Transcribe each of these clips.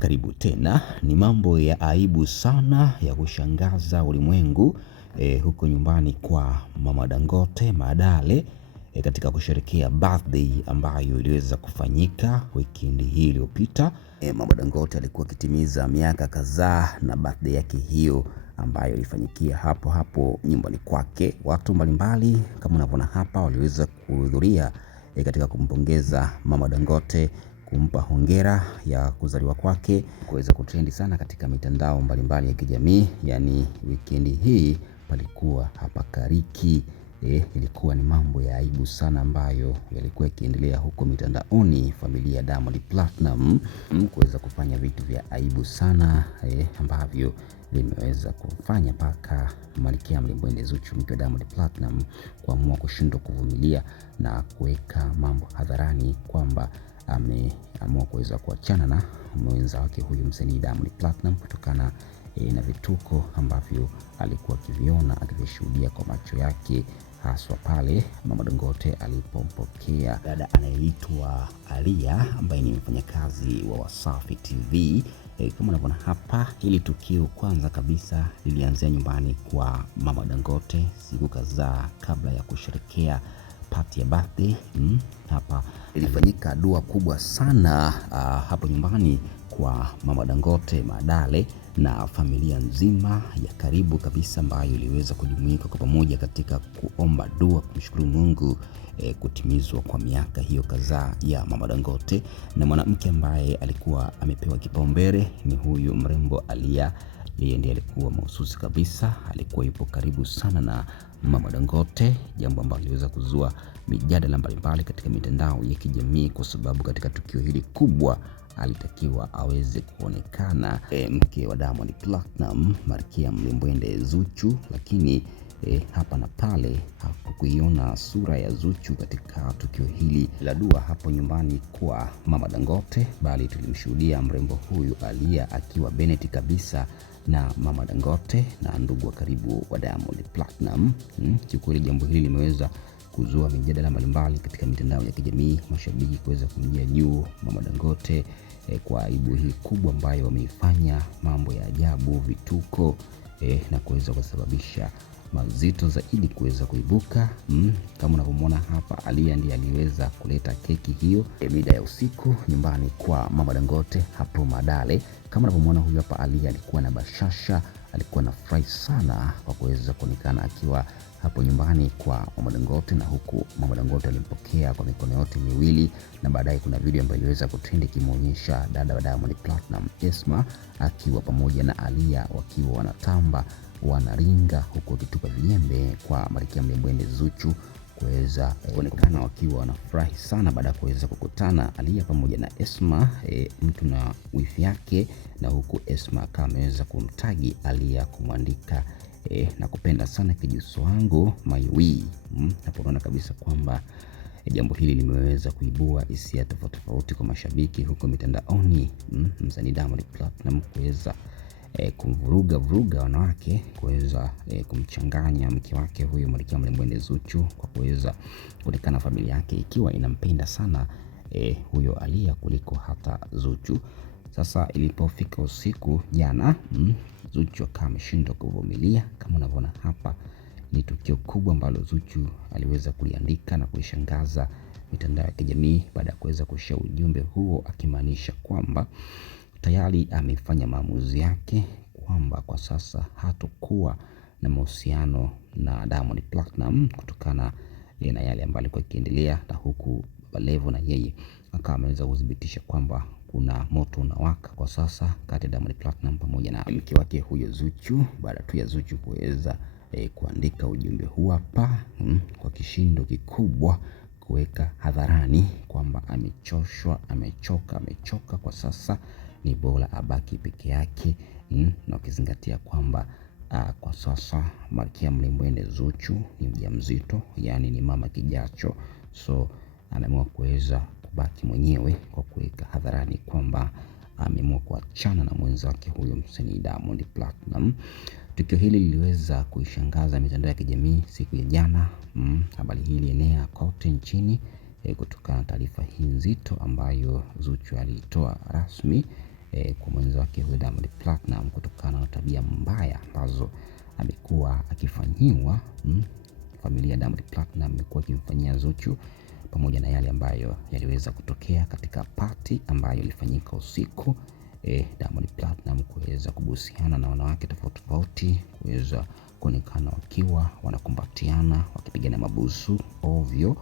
Karibu tena. Ni mambo ya aibu sana ya kushangaza ulimwengu huko nyumbani kwa Mama Dangote Madale katika kusherehekea birthday ambayo iliweza kufanyika weekend hii iliyopita. Mama Dangote alikuwa akitimiza miaka kadhaa na birthday yake hiyo ambayo ilifanyikia hapo hapo nyumbani kwake. Watu mbalimbali kama unavyoona hapa waliweza kuhudhuria katika kumpongeza Mama Dangote, kumpa hongera ya kuzaliwa kwake, kuweza kutrendi sana katika mitandao mbalimbali ya kijamii. Yani weekend hii palikuwa hapa kariki. Ilikuwa ni mambo ya aibu sana ambayo yalikuwa yakiendelea huko mitandaoni. Familia ya Diamond Platinum kuweza kufanya vitu vya aibu sana ambavyo limeweza kufanya mpaka Malkia Mlimbwende Zuchu, mke wa Diamond Platinum, kuamua kushindwa kuvumilia na kuweka mambo hadharani kwamba ameamua kuweza kuachana na mwenza wake huyu msanii Diamond Platinum kutokana na vituko ambavyo alikuwa akiviona, akivishuhudia kwa macho yake, haswa pale Mama Dangote alipompokea dada anayeitwa Alia ambaye ni mfanyakazi wa Wasafi TV. Kama unavyoona hapa, hili tukio kwanza kabisa lilianzia nyumbani kwa Mama Dangote siku kadhaa kabla ya kusherehekea party ya birthday. Hapa ilifanyika dua kubwa sana hapo nyumbani kwa Mama Dangote Madale na familia nzima ya karibu kabisa ambayo iliweza kujumuika kwa pamoja katika kuomba dua kumshukuru Mungu kutimizwa kwa miaka hiyo kadhaa ya Mama Dangote. Na mwanamke ambaye alikuwa amepewa kipaumbele ni huyu mrembo Alia. Yeye ndiye alikuwa mahususi kabisa, alikuwa yupo karibu sana na Mama Dangote, jambo ambalo liweza kuzua mijadala mbalimbali katika mitandao ya kijamii, kwa sababu katika tukio hili kubwa alitakiwa aweze kuonekana mke wa Diamond Platinum, Malkia Mlimbwende Zuchu, lakini hapa na pale hakukuiona sura ya Zuchu katika tukio hili la dua hapo nyumbani kwa Mama Dangote, bali tulimshuhudia mrembo huyu Alia akiwa Bennett kabisa na Mama Dangote na ndugu wa karibu wa Diamond Platinum. Kiukweli jambo hili limeweza kuzua mijadala mbalimbali katika mitandao ya kijamii, mashabiki kuweza kumjia juu Mama Dangote kwa aibu hii kubwa ambayo wameifanya, mambo ya ajabu, vituko na kuweza kusababisha mazito zaidi kuweza kuibuka. Kama unavyomwona hapa, Alia ndiye aliweza kuleta keki hiyo mida ya usiku nyumbani kwa Mama Dangote hapo Madale. Kama unavyomwona huyu hapa, Alia alikuwa na bashasha, alikuwa na furahi sana kwa kuweza kuonekana akiwa hapo nyumbani kwa Mama Dangote, na huku Mama Dangote alimpokea kwa mikono yote miwili. Na baadaye kuna video ambayo iliweza kutrend ikimuonyesha dada wa Diamond Platinum Esma akiwa pamoja na Alia wakiwa wanatamba, wanaringa, huku wakitupa vijembe kwa Malkia Mlimbwende Zuchu kuweza kuonekana wakiwa wanafurahi sana baada ya kuweza kukutana Alia pamoja na Esma, mtu na wifi yake, na huku Esma kama ameweza kumtagi Alia kumwandika na kupenda sana kijuso wangu maiwi. Napoona kabisa kwamba jambo hili limeweza kuibua hisia tofauti tofauti kwa mashabiki huko mitandaoni. Msanii Diamond Platinum kuweza kumvuruga wanawake, kuweza kumchanganya mke wake huyo Malkia Mlimbwende Zuchu kwa kuweza kuonekana familia yake ikiwa inampenda sana huyo Alia kuliko hata Zuchu. Sasa ilipofika usiku jana, Zuchu akawa ameshindwa kuvumilia. Kama unavyoona hapa, ni tukio kubwa ambalo Zuchu aliweza kuliandika na kuishangaza mitandao ya kijamii baada ya kuweza kushare ujumbe huo, akimaanisha kwamba tayari amefanya maamuzi yake kwamba kwa sasa hatakuwa na mahusiano na Diamond Platinum kutokana na yale ambayo alikuwa yakiendelea, na huku Baba Levo na yeye akawa ameweza kudhibitisha kwamba kuna moto unawaka kwa sasa kati ya Diamond Platinum pamoja na mke wake huyo Zuchu, baada tu ya Zuchu kuweza kuandika ujumbe huu hapa kwa kishindo kikubwa, kuweka hadharani kwamba amechoka kwa sasa, ni bora abaki peke yake. Na ukizingatia kwamba kwa sasa Malkia Mlimbwende Zuchu ni mjamzito, yani ni mama kijacho, so anaamua kuweza kubaki mwenyewe kwa kuweka hadharani kwamba ameamua kuachana na mwenzake huyo msanii Diamond Platinum. Tukio hili liliweza kuishangaza mitandao ya kijamii siku ya jana. Habari hii ilienea kote nchini kutokana na taarifa hii nzito ambayo Zuchu alitoa rasmi kwa mwenza wake huyu Diamond Platinum kutokana na tabia mbaya ambazo amekuwa akifanyiwa. Familia ya Diamond Platinum imekuwa ikimfanyia Zuchu, pamoja na yale ambayo yaliweza kutokea katika party ambayo ilifanyika usiku. Diamond Platinum kuweza kubusiana na wanawake tofauti tofauti, kuweza kuonekana wakiwa wanakumbatiana, wakipigana mabusu ovyo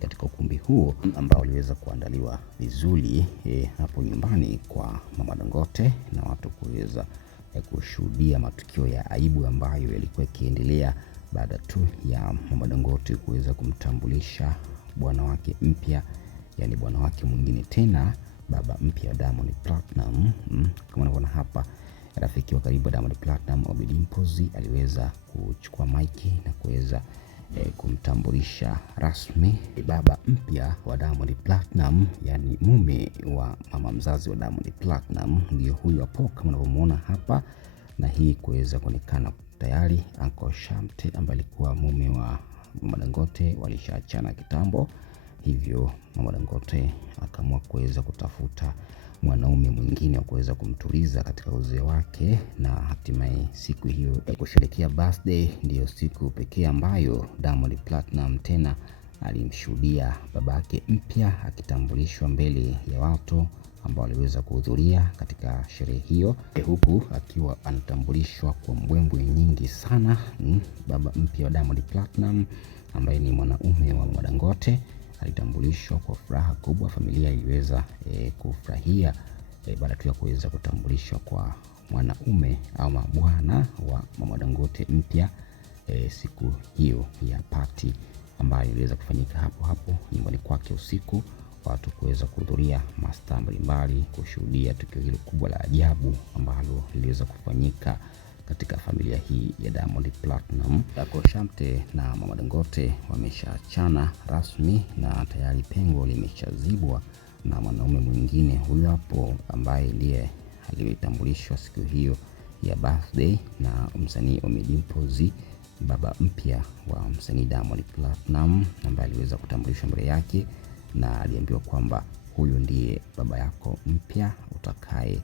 katika ukumbi huo ambao uliweza kuandaliwa vizuri hapo nyumbani kwa Mama Dangote, na watu kuweza kushuhudia matukio ya aibu ambayo yalikuwa yakiendelea baada tu ya Mama Dangote kuweza kumtambulisha bwana wake mpya, yani bwana wake mwingine tena, baba mpya wa Diamond Platinum. Kama unavyoona hapa, rafiki wa karibu Diamond Platinum, Ommy Dimpoz, aliweza kuchukua maiki na kuweza kumtambulisha rasmi baba mpya wa Diamond Platinum, yani mume wa mama mzazi wa Diamond Platinum, ndio huyu hapo kama unavyomuona hapa. Na hii kuweza kuonekana tayari Uncle Shamte ambaye alikuwa mume wa Mama Dangote walishaachana kitambo, hivyo Mama Dangote akaamua kuweza kutafuta mwanaume mwingine wa kuweza kumtuliza katika uzee wake, na hatimaye siku hiyo ya kusherehekea birthday ndiyo siku pekee ambayo Diamond Platinum tena alimshuhudia babake mpya akitambulishwa mbele ya watu ambao waliweza kuhudhuria katika sherehe hiyo, huku akiwa anatambulishwa kwa mbwembwe nyingi sana. Baba mpya wa Diamond Platinum ambaye ni mwanaume wa Mama Dangote alitambulishwa kwa furaha kubwa. Familia iliweza kufurahia baada tu ya kuweza kutambulishwa kwa mwanaume au bwana wa Mama Dangote mpya siku hiyo ya party ambayo iliweza kufanyika hapo hapo nyumbani kwake usiku. Watu kuweza kuhudhuria, mastaa mbalimbali kushuhudia tukio hilo kubwa la ajabu ambalo liliweza kufanyika katika familia hii ya Diamond Platinum. Uncle Shamte na Mama Dangote wameshaachana rasmi na tayari pengo limeshazibwa na mwanaume mwingine huyo hapo ambaye ndiye aliyetambulishwa siku hiyo ya birthday na msanii Ommy Dimpoz, baba mpya wa msanii Diamond Platinum, ambaye aliweza kutambulishwa mbele yake na aliambiwa kwamba huyu ndiye baba yako mpya utakaye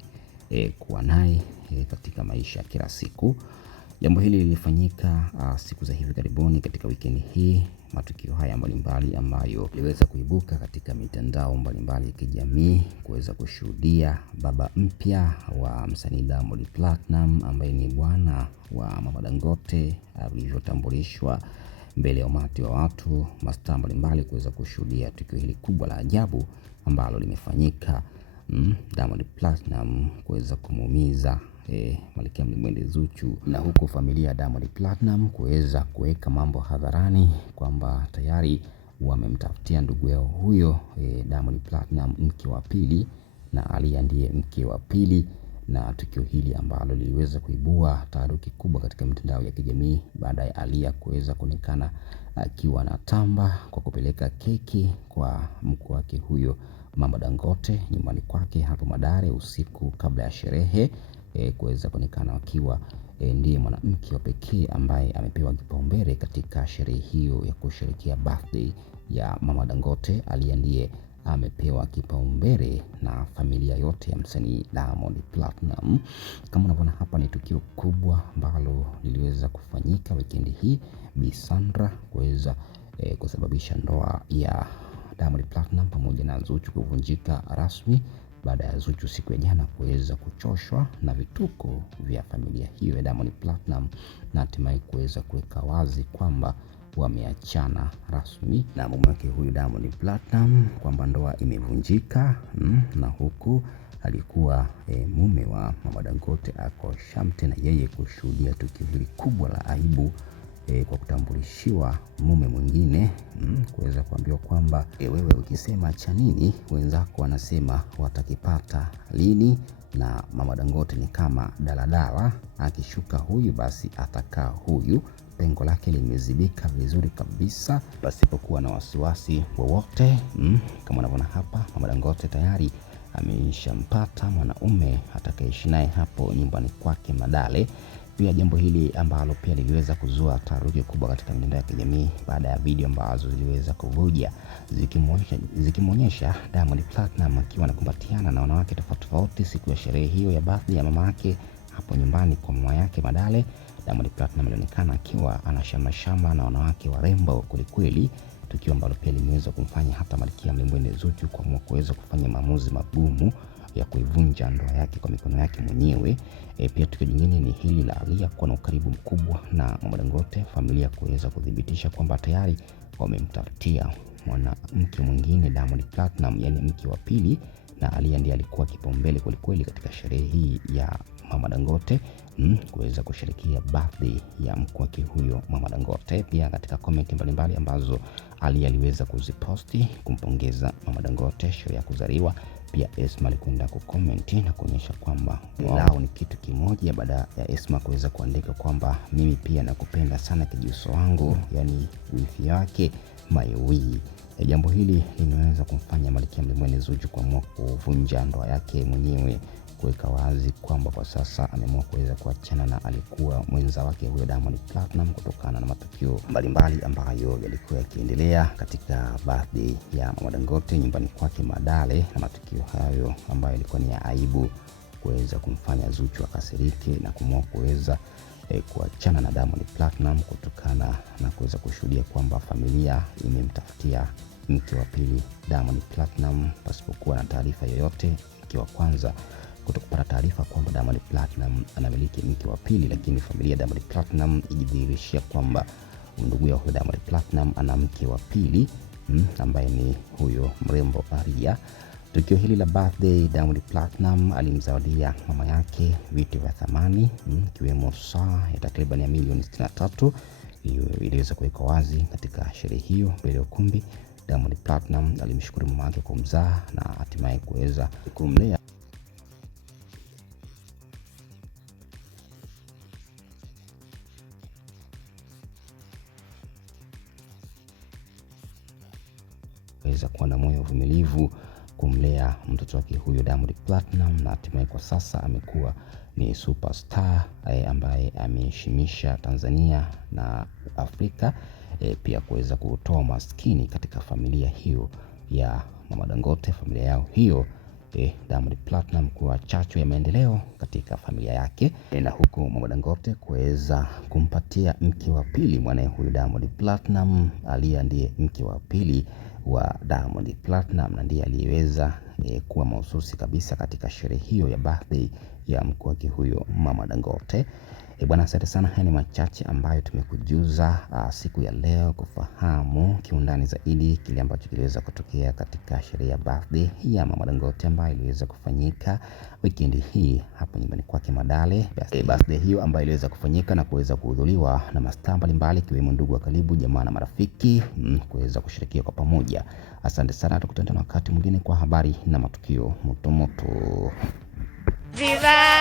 kuwa naye katika maisha ya kila siku. Jambo hili lilifanyika siku za hivi karibuni katika weekend hii. Matukio haya mbalimbali ambayo yaliweza kuibuka katika mitandao mbalimbali ya kijamii kuweza kushuhudia baba mpya wa msanii Diamond Platinum ambaye ni bwana wa Mama Dangote alivyotambulishwa mbele ya umati wa watu, mastaa mbalimbali kuweza kushuhudia tukio hili kubwa la ajabu ambalo limefanyika. Diamond Platinum kuweza kumuumiza Malkia Mlimwende Zuchu, na huko familia ya Diamond Platinum kuweza kuweka mambo hadharani kwamba tayari wamemtafutia ndugu yao huyo Diamond Platinum mke wa pili, na Aaliyah ndiye mke wa pili. Na tukio hili ambalo liliweza kuibua taharuki kubwa katika mitandao ya kijamii baada ya Aaliyah kuweza kuonekana akiwa na tamba kwa kupeleka keki kwa mkwe wake huyo Mama Dangote nyumbani kwake hapo Madare usiku kabla ya sherehe, kuweza kuonekana wakiwa ndiye mwanamke wa pekee ambaye amepewa kipaumbele katika sherehe hiyo ya kusherehekea birthday ya Mama Dangote. Aaliyah ndiye amepewa kipaumbele na familia yote ya msanii Diamond Platinum. Kama unavyoona hapa, ni tukio kubwa ambalo liliweza kufanyika weekend hii, Bi Sandra kuweza kusababisha ndoa ya Diamond Platinum pamoja na Zuchu kuvunjika rasmi baada ya Zuchu siku ya jana kuweza kuchoshwa na vituko vya familia hiyo ya Diamond Platinum, na hatimaye kuweza kuweka wazi kwamba wameachana rasmi na mume wake huyu Diamond Platinum, kwamba ndoa imevunjika. Na huku alikuwa mume wa Mama Dangote Uncle Shamte na yeye kushuhudia tukio hili kubwa la aibu kwa kutambulishiwa mume mwingine, kuweza kuambiwa kwamba wewe ukisema cha nini wenzako wanasema watakipata lini, na Mama Dangote ni kama daladala, akishuka huyu basi atakaa huyu. Pengo lake limezibika vizuri kabisa pasipokuwa na wasiwasi wowote. Kama unavyoona hapa, Mama Dangote tayari ameshampata mwanaume atakayeishi naye hapo nyumbani kwake Madale. Pia jambo hili ambalo pia liliweza kuzua taharuki kubwa katika mitandao ya kijamii baada ya video ambazo ziliweza kuvuja zikimwonyesha Diamond Platnumz akiwa anakumbatiana na wanawake tofauti siku ya sherehe hiyo ya birthday ya mama yake hapo nyumbani kwa mama yake Madale. Diamond Platnumz alionekana akiwa anashama na wanawake warembo kwelikweli, tukio ambalo pia limeweza kumfanya hata Malkia Mlimbwende Zuchu kuamua kuweza kufanya maamuzi magumu ya kuivunja ndoa yake kwa mikono yake mwenyewe. Pia tukio jingine ni hili la Aaliyah kuwa na ukaribu mkubwa na Mama Dangote, familia kuweza kudhibitisha kwamba tayari wamemtafutia mwanamke mwingine Diamond Platnumz, yani mke wa pili, na Aaliyah ndiye alikuwa kipaumbele kwelikweli katika sherehe hii ya Mama Dangote kuweza kusherehekea birthday ya mkwake huyo Mama Dangote. Pia katika comment mbalimbali ambazo Aaliyah aliweza kuziposti kumpongeza Mama Dangote sherehe ya kuzaliwa, pia Esma alikwenda kucomment na kuonyesha kwamba lao ni kitu kimoja, baada ya Esma kuweza kuandika kwamba mimi pia nakupenda sana kijuso wangu, yani wifi yake Maiwi. Jambo hili limeweza kumfanya Malkia Mlimbwende Zuchu kuamua kuvunja ndoa yake mwenyewe, kuweka wazi kwamba kwa sasa ameamua kuweza kuachana na alikuwa mwenza wake huyo Diamond Platnumz kutokana na matukio mbalimbali ambayo yalikuwa yakiendelea katika birthday ya Mama Dangote nyumbani kwake Madale, na matukio hayo ambayo yalikuwa ni ya aibu kuweza kumfanya Zuchu akasirike na kuamua kuweza kuachana na Diamond Platnumz kutokana na kuweza kushuhudia kwamba familia imemtafutia mke wa pili Diamond Platnumz pasipokuwa na taarifa yoyote. Mke wa kwanza kutokupata taarifa kwamba Diamond Platnumz anamiliki mke wa pili, lakini familia ya Diamond Platnumz ijidhihirishia kwamba ndugu ya Diamond Platnumz ana mke wa pili ambaye ni huyo mrembo Aaliyah. Tukio hili la birthday, Diamond Platnumz alimzawadia mama yake vitu vya thamani ikiwemo saa ya takriban ya milioni 63. Iliweza kuwekwa wazi katika sherehe hiyo mbele ya ukumbi. Diamond Platnumz alimshukuru mama yake kwa kumzaa na hatimaye kuweza kumlea kuwa na moyo uvumilivu kumlea mtoto wake huyo Diamond Platnumz, na hatimaye kwa sasa amekuwa ni superstar ambaye ameheshimisha Tanzania na Afrika, pia kuweza kutoa maskini katika familia hiyo ya Mama Dangote, familia yao hiyo Diamond Platnumz kuwa chachu ya maendeleo katika familia yake, na huko Mama Dangote kuweza kumpatia mke wa pili mwanae huyu Diamond Platnumz. Aaliyah ndiye mke wa pili wa Diamond Platnumz na ndiye aliyeweza kuwa mahususi kabisa katika sherehe hiyo ya birthday ya mke wake huyo Mama Dangote. Bwana, asante sana. Haya ni machache ambayo tumekujuza siku ya leo kufahamu kiundani zaidi kile ambacho kiliweza kutokea katika sherehe ya birthday ya Mama Dangote ambayo iliweza kufanyika weekend hii hapa nyumbani kwake Madale. Birthday hiyo ambayo iliweza kufanyika na kuweza kuhudhuriwa na mastaa mbalimbali ikiwemo ndugu wa karibu, jamaa na marafiki kuweza kushirikia kwa pamoja. Asante sana, tukutane wakati mwingine kwa habari na matukio moto moto. Viva